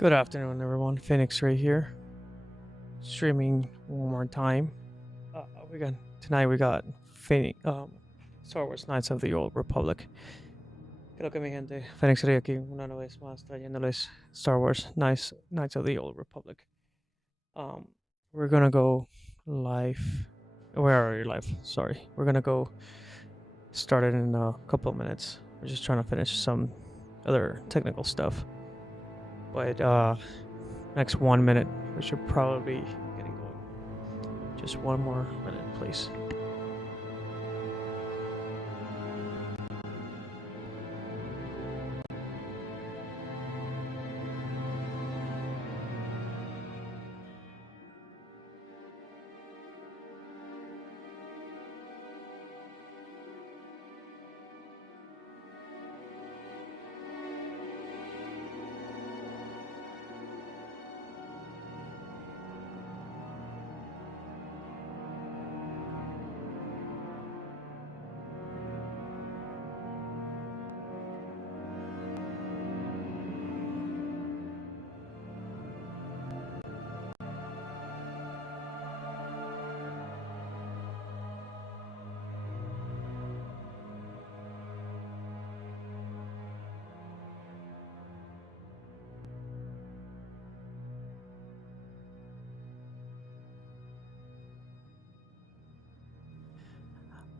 Good afternoon, everyone. Phoenix Ray here, streaming one more time. We got tonight. We got Phoenix, Star Wars Knights of the Old Republic. Creo que mi gente, Phoenix Ray aquí una vez más trayéndoles Star Wars Knights of the Old Republic. We're gonna go live. Where are you live? Sorry, we're gonna go start it in a couple of minutes. We're just trying to finish some other technical stuff. But next 1 minute, we should probably be getting going. Just 1 more minute, please.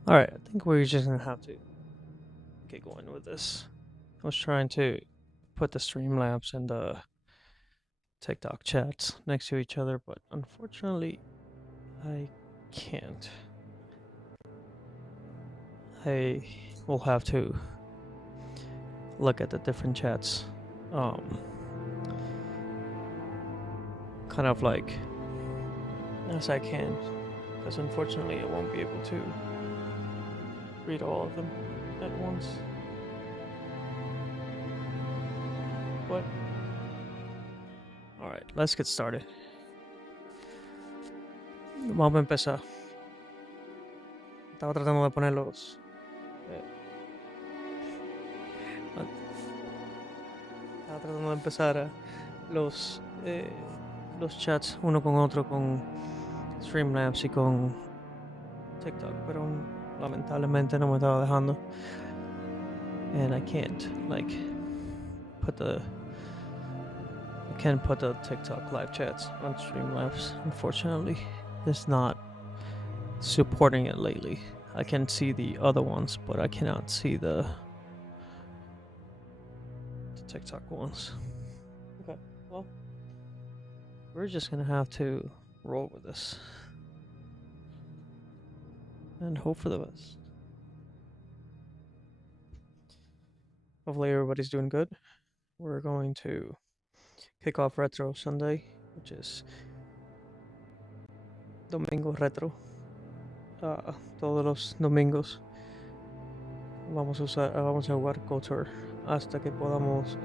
Alright, I think we're just gonna have to get going with this. I was trying to put the Streamlabs and the TikTok chats next to each other, but unfortunately, I can't. I will have to look at the different chats, kind of like as I can, because unfortunately, I won't be able to read all of them at once. But alright, let's get started. Vamos a empezar. Estaba tratando de poner los estaba tratando de empezar los chats uno con otro con Streamlabs y con TikTok, pero lamentablemente no me estaba dejando. And I can't put the TikTok live chats on Streamlabs. Unfortunately, it's not supporting it lately. I can see the other ones, but I cannot see the TikTok ones. Okay, well, we're just gonna have to roll with this and hope for the best. Hopefully everybody's doing good. We're going to kick off Retro Sunday, which is Domingo Retro. Todos los domingos vamos a jugar Kotor hasta que podamos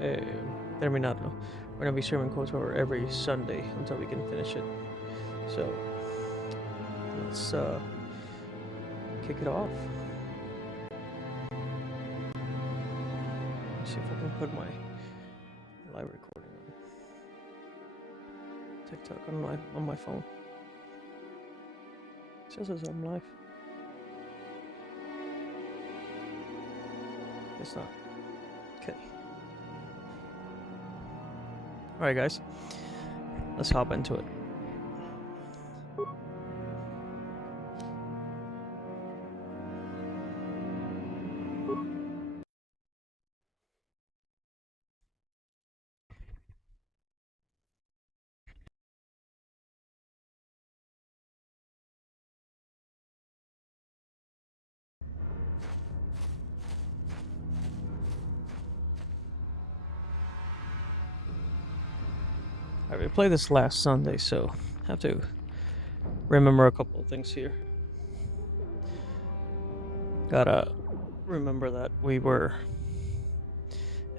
terminarlo. We're gonna be streaming Kotor every Sunday until we can finish it. So let's kick it off. Let's see if I can put my live recording on TikTok on my phone. It says it's on live. It's not. Okay. Alright, guys. Let's hop into it. Alright, we played this last Sunday, so I have to remember a couple of things here. Gotta remember that we were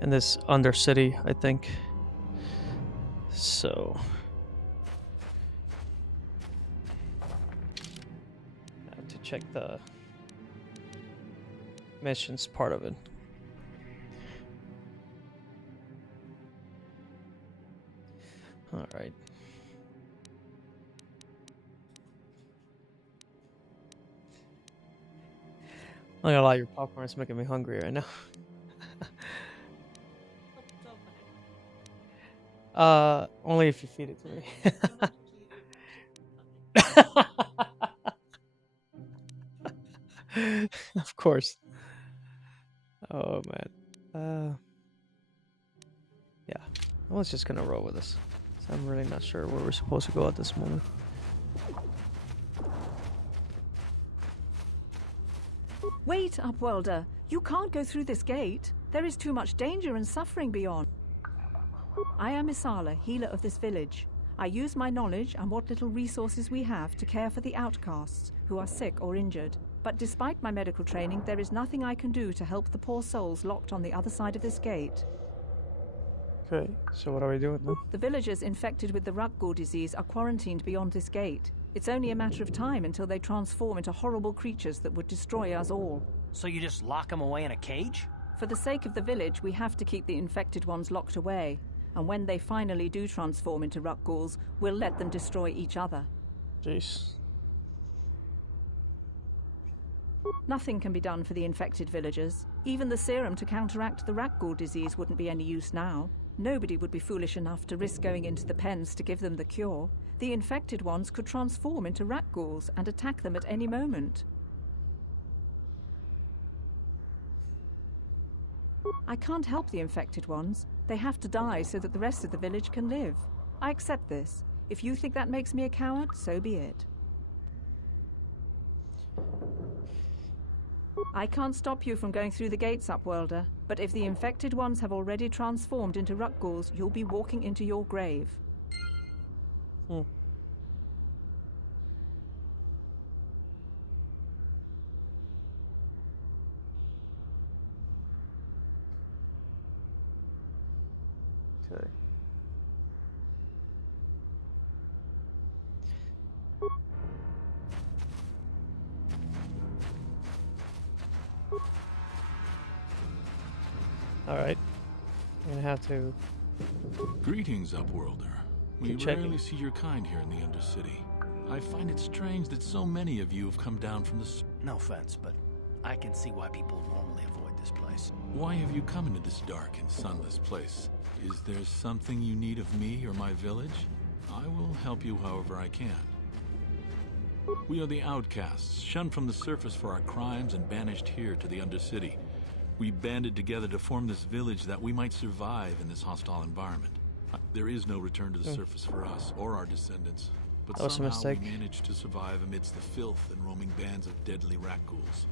in this Undercity, I think. So I have to check the missions part of it. All right. I'm not gonna lie, your popcorn is making me hungry right now. Only if you feed it to me. Of course. Oh man. Yeah. I was just gonna roll with this. So I'm really not sure where we're supposed to go at this moment. Wait, Upwelder. You can't go through this gate. There is too much danger and suffering beyond. I am Isala, healer of this village. I use my knowledge and what little resources we have to care for the outcasts who are sick or injured. But despite my medical training, there is nothing I can do to help the poor souls locked on the other side of this gate. Okay, so what are we doing then? The villagers infected with the Rukgul disease are quarantined beyond this gate. It's only a matter of time until they transform into horrible creatures that would destroy us all. So you just lock them away in a cage? For the sake of the village, we have to keep the infected ones locked away. And when they finally do transform into Rukguls, we'll let them destroy each other. Jeez. Nothing can be done for the infected villagers. Even the serum to counteract the Rukgul disease wouldn't be any use now. Nobody would be foolish enough to risk going into the pens to give them the cure. The infected ones could transform into Rukguls and attack them at any moment. I can't help the infected ones. They have to die so that the rest of the village can live. I accept this. If you think that makes me a coward, so be it. I can't stop you from going through the gates, Upwelder, but if the infected ones have already transformed into Rukguls, you'll be walking into your grave. Hmm. Okay. Alright. I'm gonna have to... Greetings, Upworlder. We Keep checking. rarely see your kind here in the Undercity. I find it strange that so many of you have come down from the... No offense, but I can see why people normally avoid this place. Why have you come into this dark and sunless place? Is there something you need of me or my village? I will help you however I can. We are the outcasts, shunned from the surface for our crimes and banished here to the Undercity. We banded together to form this village that we might survive in this hostile environment. There is no return to the surface for us or our descendants, but That was a somehow mistake. we managed to survive amidst the filth and roaming bands of deadly Rukguls.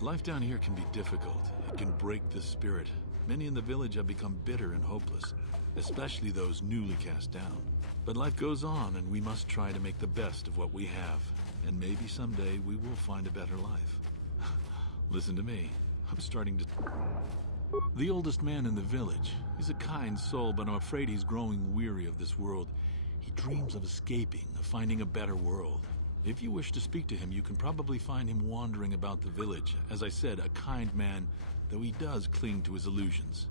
Life down here can be difficult. It can break the spirit. Many in the village have become bitter and hopeless, especially those newly cast down. But life goes on, and we must try to make the best of what we have. And maybe someday we will find a better life. Listen to me. I'm starting to... The oldest man in the village. He's a kind soul, but I'm afraid he's growing weary of this world. He dreams of escaping, of finding a better world. If you wish to speak to him, you can probably find him wandering about the village. As I said, a kind man, though he does cling to his illusions.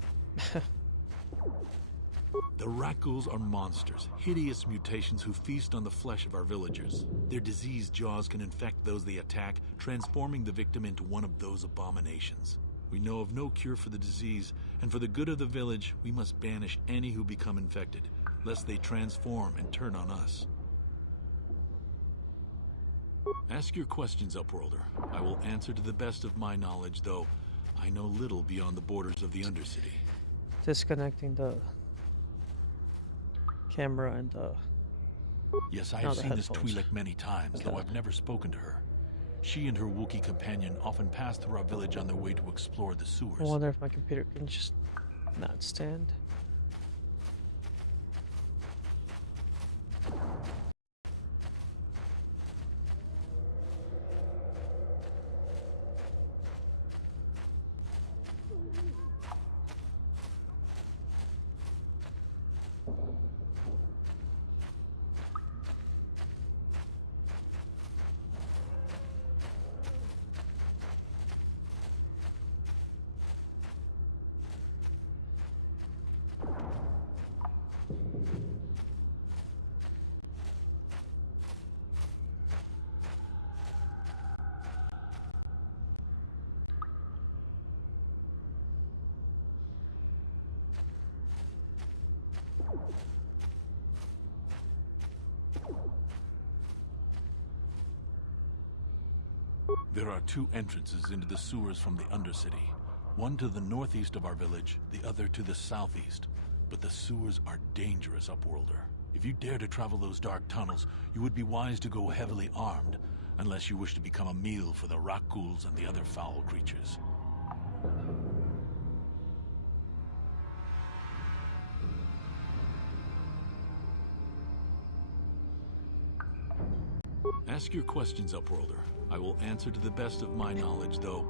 The Rukguls are monsters, hideous mutations who feast on the flesh of our villagers. Their diseased jaws can infect those they attack, transforming the victim into one of those abominations. We know of no cure for the disease, and for the good of the village, we must banish any who become infected, lest they transform and turn on us. Ask your questions, Upworlder. I will answer to the best of my knowledge, though I know little beyond the borders of the Undercity. Disconnecting the camera and Yes, I Now have the seen this headphones. Twi'lek many times, though Okay. I've never spoken to her. She and her Wookiee companion often pass through our village on their way to explore the sewers. I wonder if my computer can just not stand. There are two entrances into the sewers from the Undercity. One to the northeast of our village, the other to the southeast. But the sewers are dangerous, Upworlder. If you dare to travel those dark tunnels, you would be wise to go heavily armed, unless you wish to become a meal for the rock ghouls and the other foul creatures. Ask your questions, Upworlder. I will answer to the best of my knowledge, though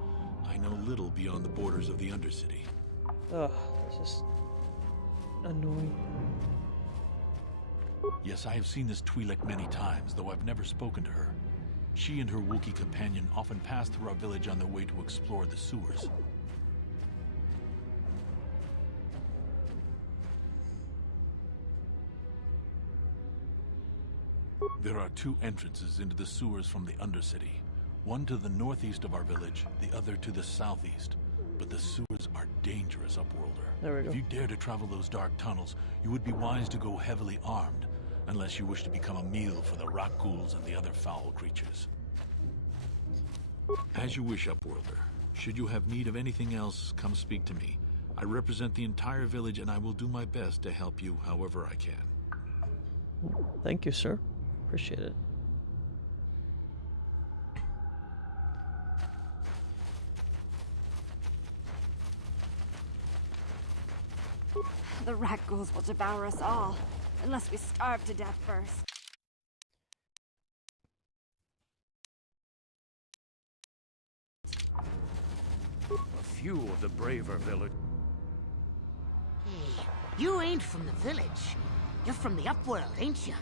I know little beyond the borders of the Undercity. Ugh, this is annoying. Yes, I have seen this Twi'lek many times, though I've never spoken to her. She and her Wookiee companion often pass through our village on their way to explore the sewers. There are two entrances into the sewers from the Undercity. One to the northeast of our village, the other to the southeast. But the sewers are dangerous, Upworlder. There we go. If you dare to travel those dark tunnels, you would be wise to go heavily armed, unless you wish to become a meal for the rock ghouls and the other foul creatures. As you wish, Upworlder. Should you have need of anything else, come speak to me. I represent the entire village, and I will do my best to help you however I can. Thank you, sir. Appreciate it. The rat ghouls will devour us all, unless we starve to death first. A few of the braver village. Hey, you ain't from the village. You're from the Upworld, ain't you?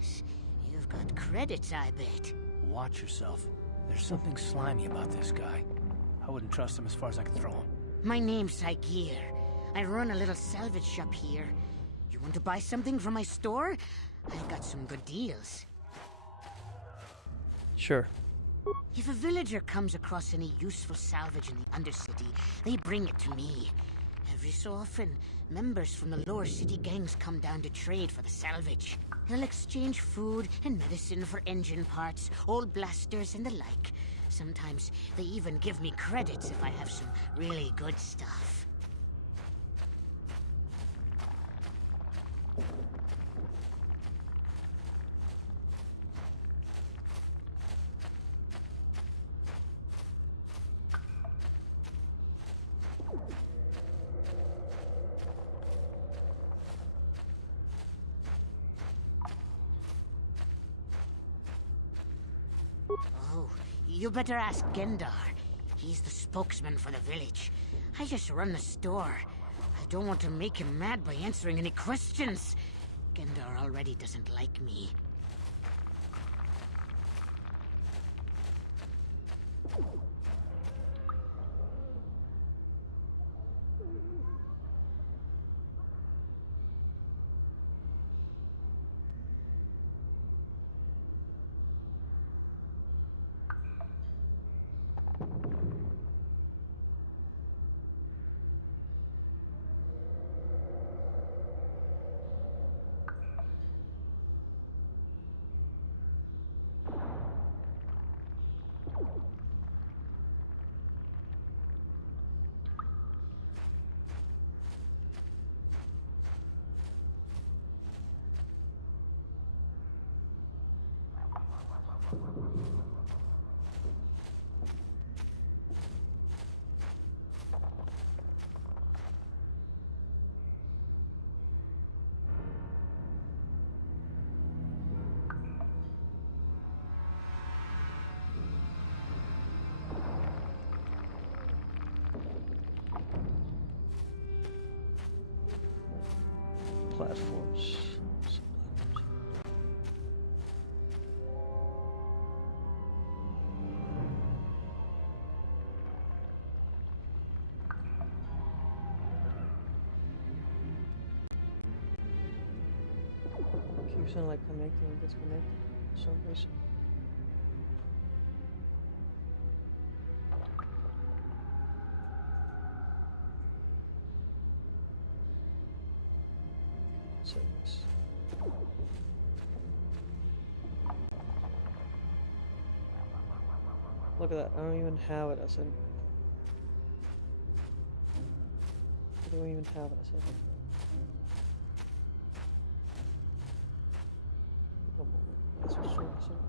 Yes, you've got credits, I bet. Watch yourself. There's something slimy about this guy. I wouldn't trust him as far as I could throw him. My name's Saigir. I run a little salvage shop here. You want to buy something from my store? I've got some good deals. Sure. If a villager comes across any useful salvage in the Undercity, they bring it to me. Every so often, members from the lower city gangs come down to trade for the salvage. They'll exchange food and medicine for engine parts, old blasters and the like. Sometimes they even give me credits if I have some really good stuff. Oh, you better ask Gendar. He's the spokesman for the village. I just run the store. I don't want to make him mad by answering any questions. Gendar already doesn't like me. Platforms. Keeps on like connecting and disconnecting for some reason. Settings. Look at that. I don't even have it as an. I don't even have it as a. Come on. That's what short serves.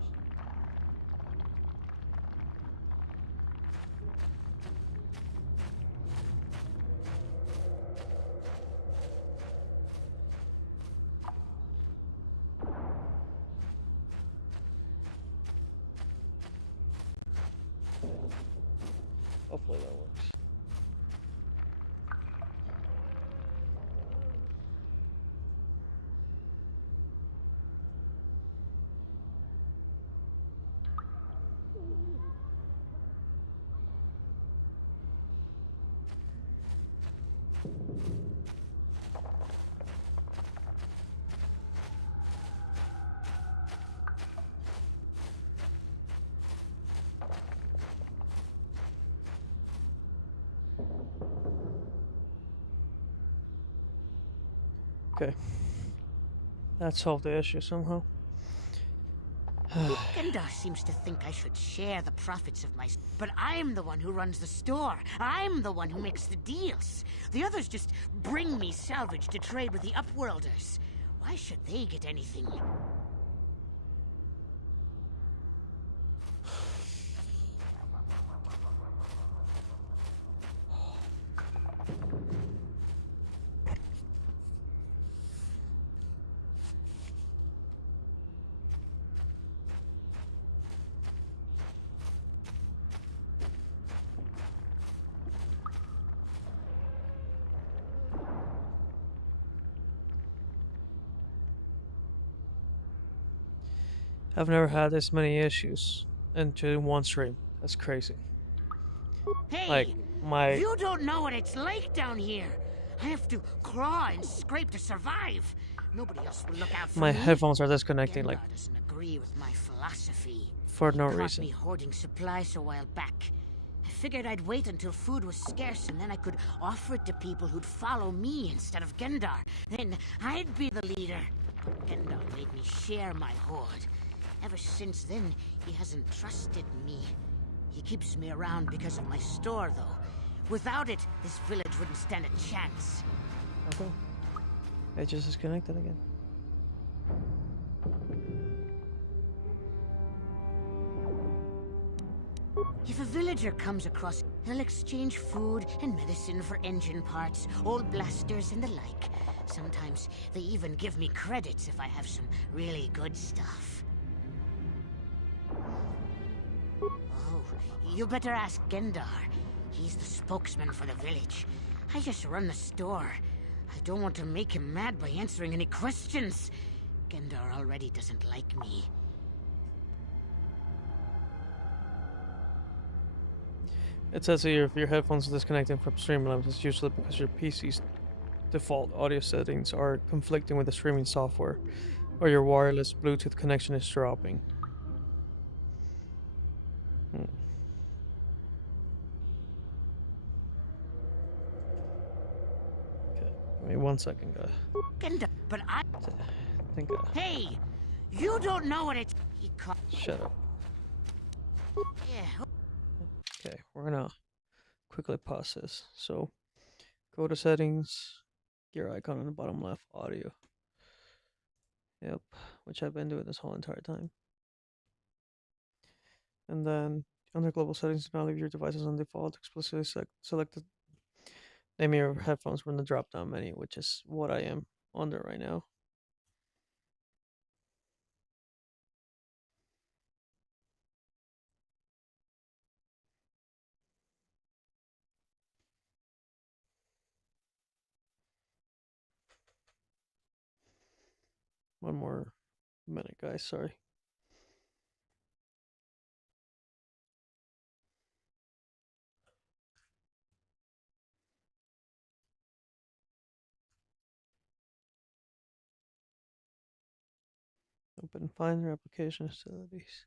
Hopefully that works. Okay. That solved the issue somehow. Gendar seems to think I should share the profits of my... But I'm the one who runs the store. I'm the one who makes the deals. The others just bring me salvage to trade with the Upworlders. Why should they get anything? I've never had this many issues into one stream. That's crazy. Hey, Like my you don't know what it's like down here. I have to claw and scrape to survive. Nobody else will look out for my me. headphones are disconnecting Gendar like doesn't agree with my philosophy. for no He caught reason. me hoarding supplies a while back. I figured I'd wait until food was scarce and then I could offer it to people who'd follow me instead of Gendar. Then I'd be the leader. But Gendar made me share my hoard. Ever since then, he hasn't trusted me. He keeps me around because of my store, though. Without it, this village wouldn't stand a chance. Okay. It just disconnected again. If a villager comes across, they'll exchange food and medicine for engine parts, old blasters, and the like. Sometimes they even give me credits if I have some really good stuff. Oh, you better ask Gendar. He's the spokesman for the village. I just run the store. I don't want to make him mad by answering any questions. Gendar already doesn't like me. It says here if your headphones are disconnecting from Streamlabs, it's usually because your PC's default audio settings are conflicting with the streaming software, or your wireless Bluetooth connection is dropping. Okay, give me 1 second, guys. Gendar, but I... Think. Hey! You don't know what it's... He caught... Shut up. Yeah. Okay, we're gonna quickly pause this. So, go to settings, gear icon on the bottom left, audio. Yep, which I've been doing this whole entire time. And then under global settings, now leave your devices on default. Explicitly select the name of your headphones from the drop down menu, which is what I am under right now. One more minute, guys. Sorry. Open Finder application facilities.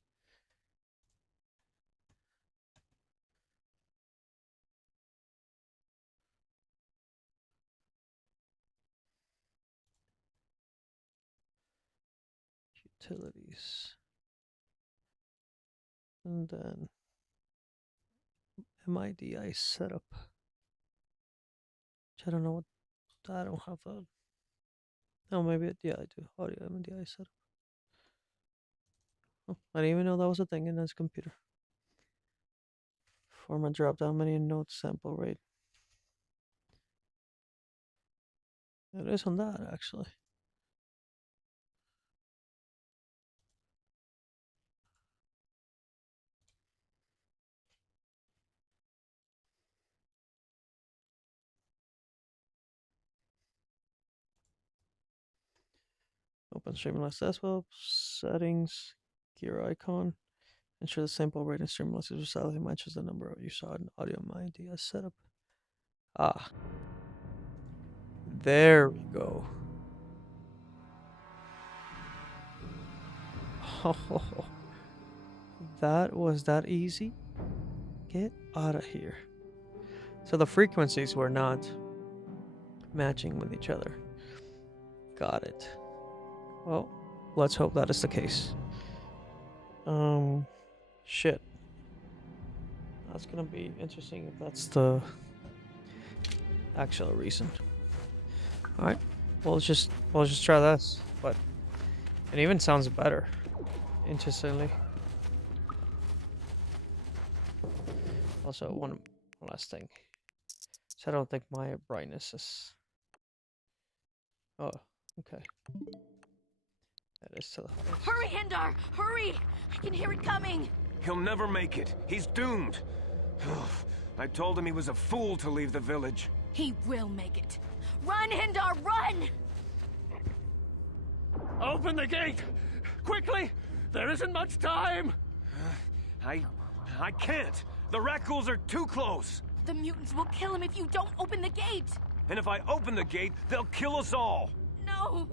Utilities. And then MIDI setup. Which I don't know what. I don't have that. Oh, maybe yeah, I do. Audio MIDI setup. Oh, I didn't even know that was a thing in this computer. Format drop down menu, note sample rate. It is on that actually. Open Streamlabs desktop, settings, gear icon. Ensure the sample rate in Streamlabs precisely matches the number you saw in audio MIDI setup. Ah. There we go. Oh, that was that easy? Get out of here. So the frequencies were not matching with each other. Got it. Well, let's hope that is the case. Shit. That's gonna be interesting if that's the actual reason. Alright. We'll just try this. But it even sounds better. Interestingly. Also, one last thing. So I don't think my brightness is... Oh, okay. That is to the highest. Hurry, Hindar! Hurry! I can hear it coming! He'll never make it. He's doomed. I told him he was a fool to leave the village. He will make it. Run, Hindar, run! Open the gate! Quickly! There isn't much time! I can't! The rat ghouls are too close! The mutants will kill him if you don't open the gate! And if I open the gate, they'll kill us all! No!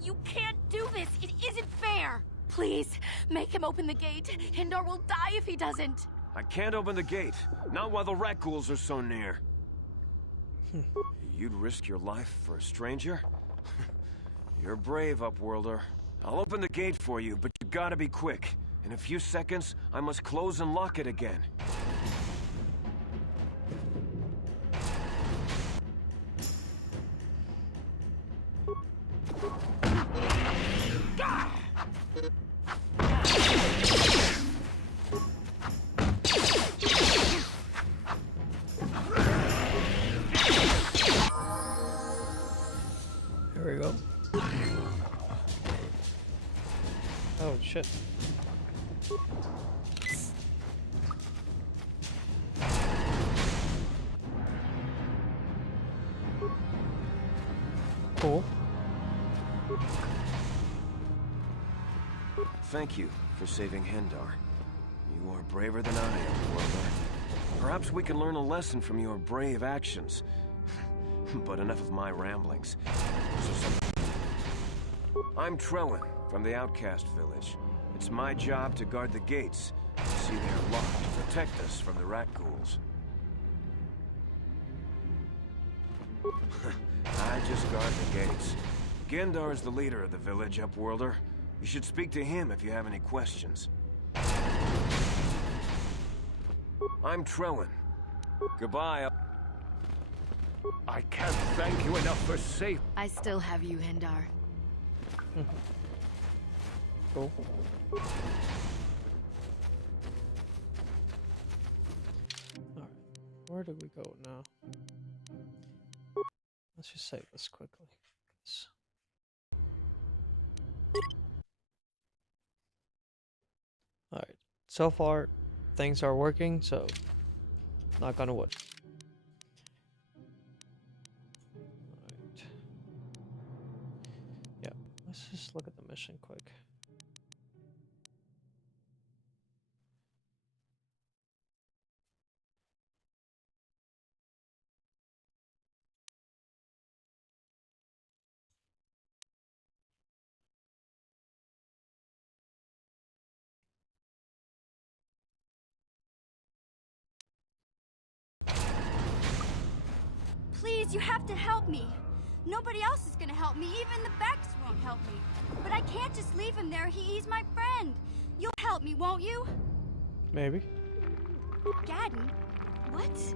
You can't do this! It isn't fair! Please, make him open the gate. Hindar will die if he doesn't. I can't open the gate. Not while the rat ghouls are so near. You'd risk your life for a stranger? You're brave, Upworlder. I'll open the gate for you, but you gotta be quick. In a few seconds, I must close and lock it again. There we go. Oh shit. Cool. Thank you for saving Hindar. You are braver than I am, Upworlder. Perhaps we can learn a lesson from your brave actions. But enough of my ramblings. I'm Trellin, from the Outcast Village. It's my job to guard the gates. See they are locked to protect us from the rat ghouls. I just guard the gates. Gendar is the leader of the village, Upworlder. You should speak to him if you have any questions. I'm Trellin. Goodbye. I can't thank you enough for safe. I still have you, Hindar. Cool. Alright, where do we go now? Let's just save this quickly. Alright, so far things are working, so knock on wood. Alright. Yeah, let's just look at the mission quick. Please, you have to help me. Nobody else is gonna help me. Even the Becks won't help me. But I can't just leave him there. He's my friend. You'll help me, won't you? Maybe. Gadden, What?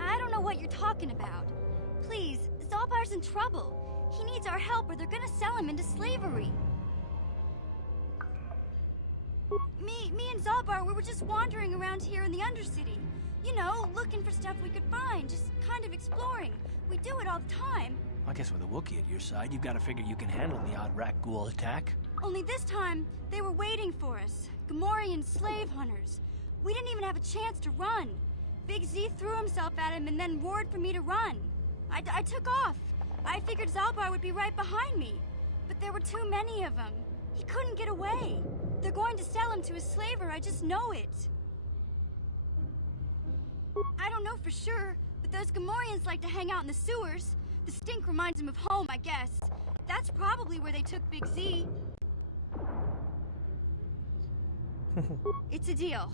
I don't know what you're talking about. Please, Zalbar's in trouble. He needs our help or they're gonna sell him into slavery. Me and Zalbar, we were just wandering around here in the Undercity. You know, looking for stuff we could find, just kind of exploring. We do it all the time. I guess with a Wookiee at your side, you've got to figure you can handle the odd rat ghoul attack. Only this time, they were waiting for us. Gamorrean slave hunters. We didn't even have a chance to run. Big Z threw himself at him and then roared for me to run. I took off. I figured Zalbar would be right behind me. But there were too many of them. He couldn't get away. They're going to sell him to a slaver, I just know it. I don't know for sure, but those Gamorreans like to hang out in the sewers. The stink reminds them of home, I guess. That's probably where they took Big Z. It's a deal.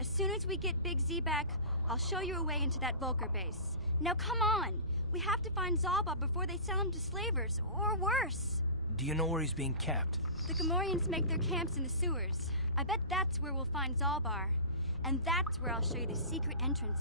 As soon as we get Big Z back, I'll show you a way into that Vulcar base. Now come on! We have to find Zalbar before they sell him to slavers, or worse. Do you know where he's being kept? The Gamorreans make their camps in the sewers. I bet that's where we'll find Zalbar. And that's where I'll show you the secret entrance